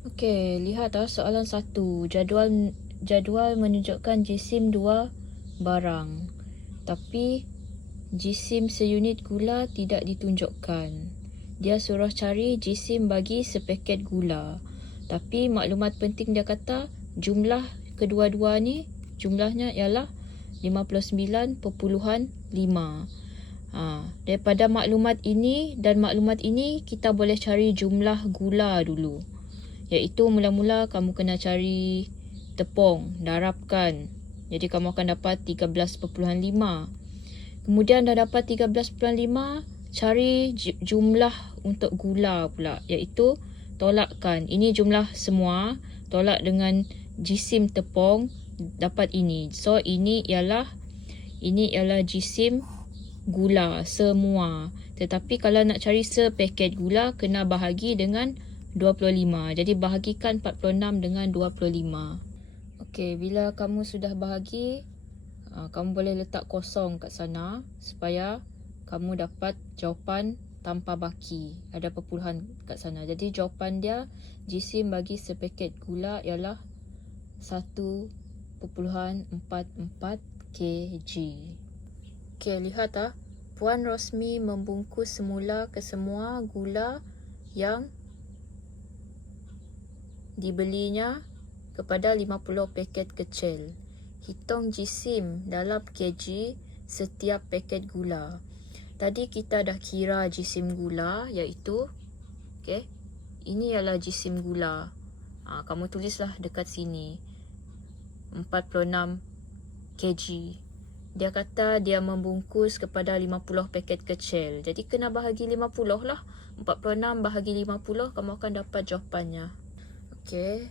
Okey, lihat soalan 1. Jadual menunjukkan jisim 2 barang. Tapi jisim seunit gula tidak ditunjukkan. Dia suruh cari jisim bagi sepaket gula. Tapi maklumat penting dia kata jumlah kedua-dua ni jumlahnya ialah 59.5. Daripada maklumat ini dan maklumat ini kita boleh cari jumlah gula dulu. Iaitu mula-mula kamu kena cari tepung, darabkan. Jadi kamu akan dapat 13.5. Kemudian dah dapat 13.5, cari jumlah untuk gula pula. Iaitu tolakkan. Ini jumlah semua, tolak dengan jisim tepung, dapat ini. So ini ialah jisim gula semua. Tetapi kalau nak cari sepaket gula, kena bahagi dengan 25. Jadi bahagikan 46 dengan 25. Okey, bila kamu sudah bahagi, kamu boleh letak kosong kat sana supaya kamu dapat jawapan tanpa baki. Ada perpuluhan kat sana. Jadi jawapan dia, jisim bagi sepaket gula ialah 1.44 kg. Okey, lihat Puan Rosmi membungkus semula kesemua gula yang dibelinya kepada 50 paket kecil. Hitung jisim dalam kg setiap paket gula. Tadi kita dah kira jisim gula, iaitu ini ialah jisim gula. Kamu tulislah dekat sini 46 kg. Dia kata dia membungkus kepada 50 paket kecil. Jadi kena bahagi 50 lah. 46 bahagi 50, kamu akan dapat jawapannya. Okey,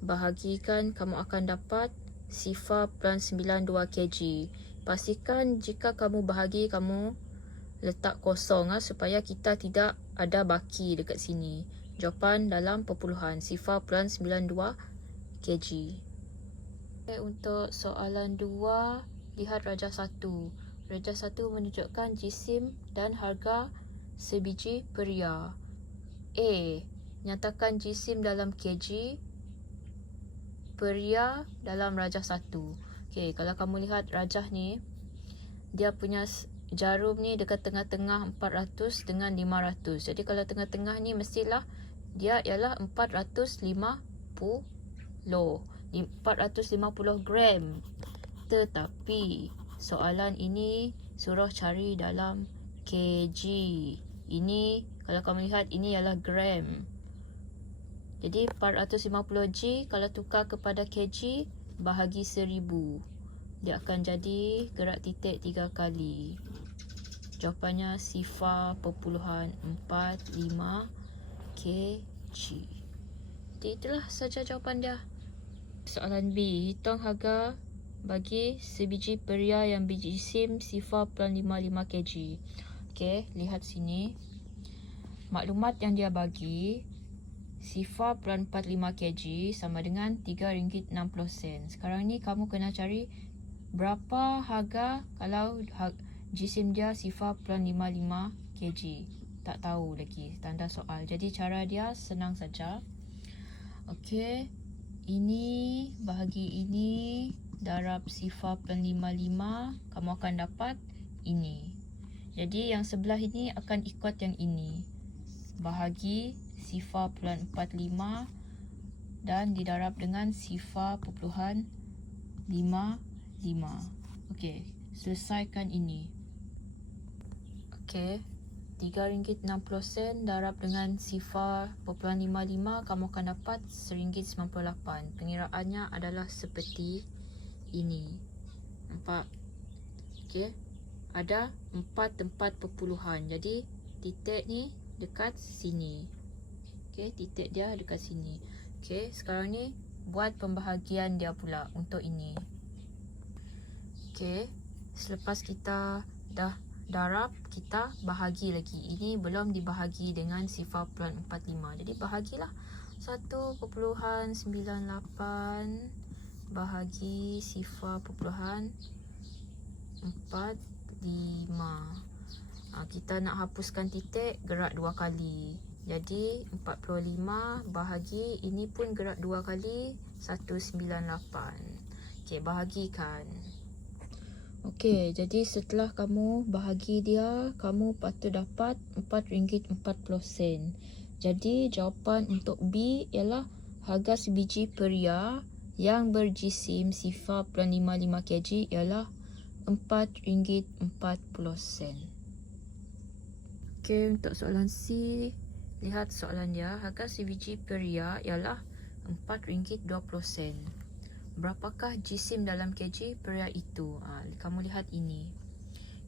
bahagikan, kamu akan dapat 0.92 kg. Pastikan jika kamu bahagi, kamu letak kosong supaya kita tidak ada baki dekat sini. Jawapan dalam perpuluhan 0.92 kg. Okay, untuk soalan 2, lihat rajah 1. Rajah 1 menunjukkan jisim dan harga sebiji peria. A. Nyatakan jisim dalam kg, peria dalam rajah 1. Okey, kalau kamu lihat rajah ni, dia punya jarum ni dekat tengah-tengah 400 dengan 500. Jadi kalau tengah-tengah ni mestilah dia ialah 450 gram. Tetapi soalan ini suruh cari dalam kg. Ini kalau kamu lihat, ini ialah gram. Jadi 450 G kalau tukar kepada kg, bahagi 1000. Dia akan jadi gerak titik 3 kali. Jawapannya 0.45 kg. Jadi itulah saja jawapan dia. Soalan B, hitung harga bagi sebiji peria yang berjisim 0.55 kg. Okey, lihat sini. Maklumat yang dia bagi 0.45 kg sama dengan RM3.60. Sekarang ni kamu kena cari berapa harga kalau jisim dia 0.55 kg. Tak tahu lagi, tanda soal. Jadi cara dia senang saja. Okey, ini bahagi ini darab 0.55, kamu akan dapat ini. Jadi yang sebelah ini akan ikut yang ini. Bahagi 0.45 dan didarab dengan 0.55. Okey, selesaikan ini. Okey, RM3.60 darab dengan 0.55, kamu akan dapat RM1.98. Pengiraannya adalah seperti ini. Nampak? Okey, ada 4 tempat perpuluhan. Jadi titik ni dekat sini. Okey, titik dia dekat sini. Okey, sekarang ni buat pembahagian dia pula untuk ini. Okey, selepas kita dah darab, kita bahagi lagi. Ini belum dibahagi dengan 0.45. Jadi bahagilah 1.98 bahagi 0.45. Kita nak hapuskan titik, gerak 2 kali. Jadi 45 bahagi ini pun gerak 2 kali 198. Okey, bahagikan. Okey, jadi setelah kamu bahagi dia, kamu patut dapat RM4.40. Jadi jawapan untuk B ialah harga sebiji peria yang berjisim sifar 0.55 kg ialah RM4.40. Okey, untuk soalan C, lihat soalan dia. Harga sebiji peria ialah RM4.20. Berapakah jisim dalam kg peria itu? Kamu lihat ini.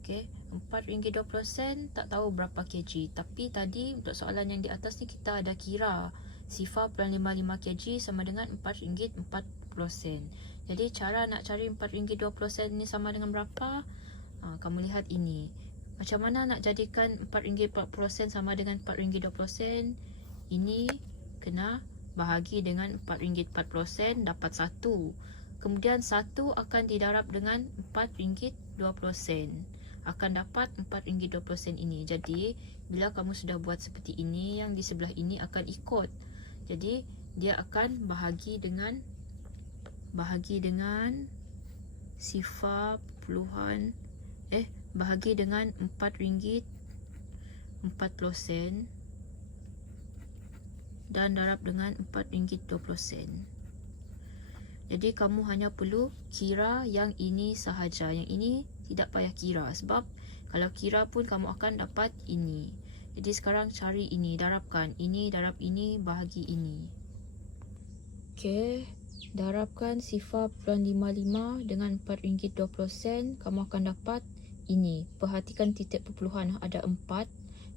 Okey, RM4.20 tak tahu berapa kg. Tapi tadi untuk soalan yang di atas ni kita ada kira sifar 0.55 kg sama dengan RM4.40. Jadi cara nak cari RM4.20 ni sama dengan berapa? Kamu lihat ini. Macam mana nak jadikan RM4.40 sama dengan RM4.20? Ini kena bahagi dengan RM4.40 dapat 1. Kemudian 1 akan didarab dengan RM4.20. Akan dapat RM4.20 ini. Jadi bila kamu sudah buat seperti ini, yang di sebelah ini akan ikut. Jadi dia akan bahagi sifar puluhan bahagi dengan RM4.40 dan darab dengan RM4.20. Jadi kamu hanya perlu kira yang ini sahaja. Yang ini tidak payah kira, sebab kalau kira pun kamu akan dapat ini. Jadi sekarang cari ini, darabkan ini, darab ini, bahagi ini. Okey, darabkan sifar 0.55 dengan RM4.20, kamu akan dapat ini. Perhatikan titik perpuluhan ada 4.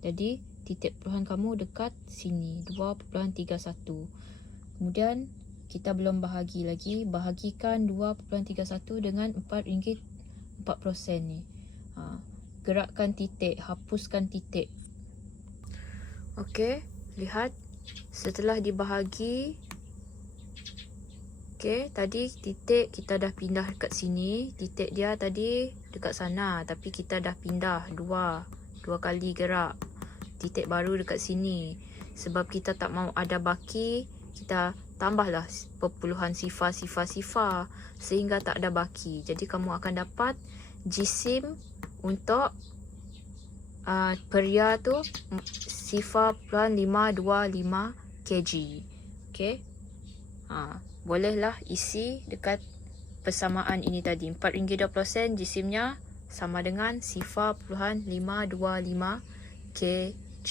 Jadi titik perpuluhan kamu dekat sini 2.31. Kemudian kita belum bahagi lagi. Bahagikan 2.31 dengan RM4.40 ni. Gerakkan titik, hapuskan titik. Okey, lihat setelah dibahagi. Okey, tadi titik kita dah pindah dekat sini. Titik dia tadi dekat sana, tapi kita dah pindah dua kali gerak. Titik baru dekat sini. Sebab kita tak mau ada baki, kita tambahlah perpuluhan sifar sehingga tak ada baki. Jadi kamu akan dapat jisim untuk peria tu sifar 0.525 kg. Okey. Bolehlah isi dekat persamaan ini tadi. RM4.20 jisimnya sama dengan sifar 0.525 kg.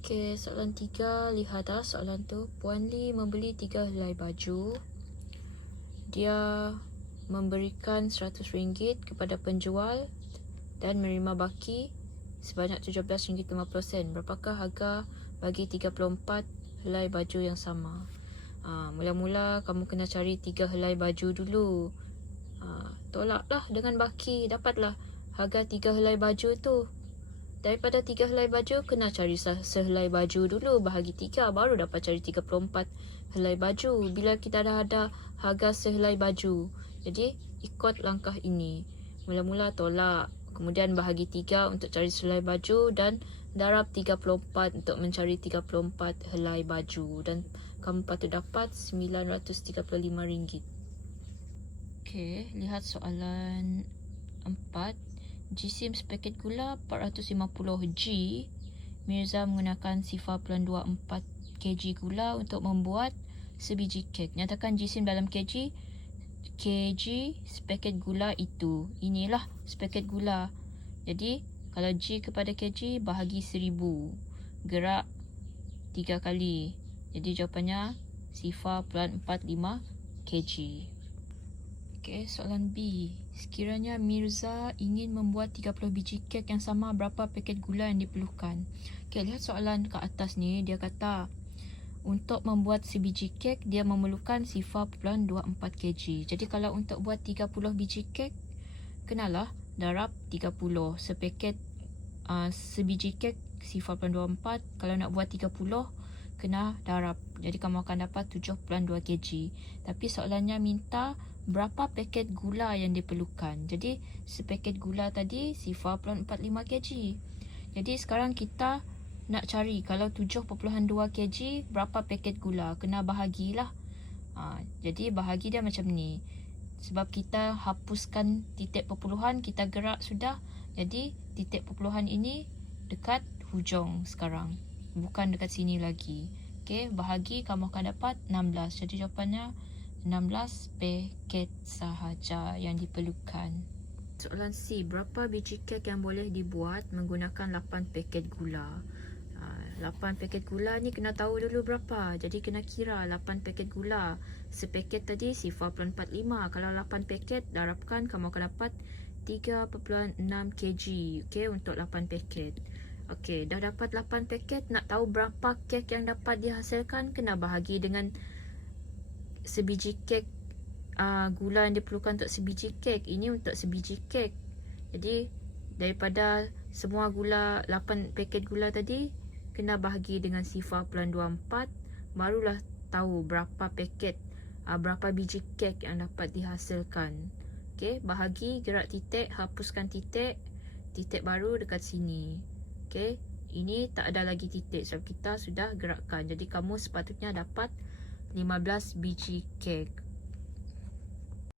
Okey, soalan 3. Lihat soalan tu. Puan Lee membeli 3 helai baju. Dia memberikan RM100 kepada penjual dan menerima baki sebanyak RM17.50. Berapakah harga bagi 34 helai baju yang sama? Mula-mula kamu kena cari 3 helai baju dulu. Tolaklah dengan baki, dapatlah harga 3 helai baju tu. Daripada 3 helai baju, kena cari sehelai baju dulu, bahagi 3, baru dapat cari 34 helai baju. Bila kita dah ada harga sehelai baju, jadi ikut langkah ini. Mula-mula tolak, kemudian bahagi 3 untuk cari sehelai baju, dan darab 34 untuk mencari 34 helai baju. Dan kamu patut dapat RM935. Okey, lihat soalan 4. Jisim sepaket gula 450 G. Mirza menggunakan sifar 0.24 kg gula untuk membuat sebiji kek. Nyatakan jisim dalam kg sepaket gula itu. Inilah sepaket gula. Jadi kalau G kepada kg bahagi 1000. Gerak 3 kali. Jadi jawapannya sifar 0.45 kg. Okey, soalan B. Sekiranya Mirza ingin membuat 30 biji kek yang sama, berapa paket gula yang diperlukan? Okey, lihat soalan kat atas ni. Dia kata untuk membuat sebiji kek, dia memerlukan sifar 0.24 kg. Jadi kalau untuk buat 30 biji kek, kenalah darab 30. Sepaket sebiji kek sifar 0.24. Kalau nak buat 30, kena darab. Jadi kamu akan dapat 7.2 kg. Tapi soalannya minta berapa paket gula yang diperlukan. Jadi sepaket gula tadi sifar 0.45 kg. Jadi sekarang kita nak cari kalau 7.2 kg berapa paket gula, kena bahagilah. Jadi bahagi dia macam ni. Sebab kita hapuskan titik perpuluhan, kita gerak sudah. Jadi titik perpuluhan ini dekat hujung sekarang, bukan dekat sini lagi. Okey, bahagi kamu akan dapat 16. Jadi jawapannya 16 paket sahaja yang diperlukan. Soalan C, berapa biji kek yang boleh dibuat menggunakan 8 paket gula? 8 paket gula ni kena tahu dulu berapa. Jadi kena kira 8 paket gula. Sepaket tadi 0.45. Kalau 8 paket, darabkan kamu akan dapat 3.6 kg. Okey, untuk 8 paket. Okey, dah dapat 8 paket. Nak tahu berapa kek yang dapat dihasilkan, kena bahagi dengan sebiji kek. Gula yang diperlukan untuk sebiji kek. Ini untuk sebiji kek. Jadi daripada semua gula, 8 paket gula tadi, kena bahagi dengan 0.24, barulah tahu berapa paket, berapa biji kek yang dapat dihasilkan. Okey, bahagi, gerak titik, hapuskan titik, titik baru dekat sini. Okey, ini tak ada lagi titik sebab kita sudah gerakkan. Jadi kamu sepatutnya dapat 15 biji kek.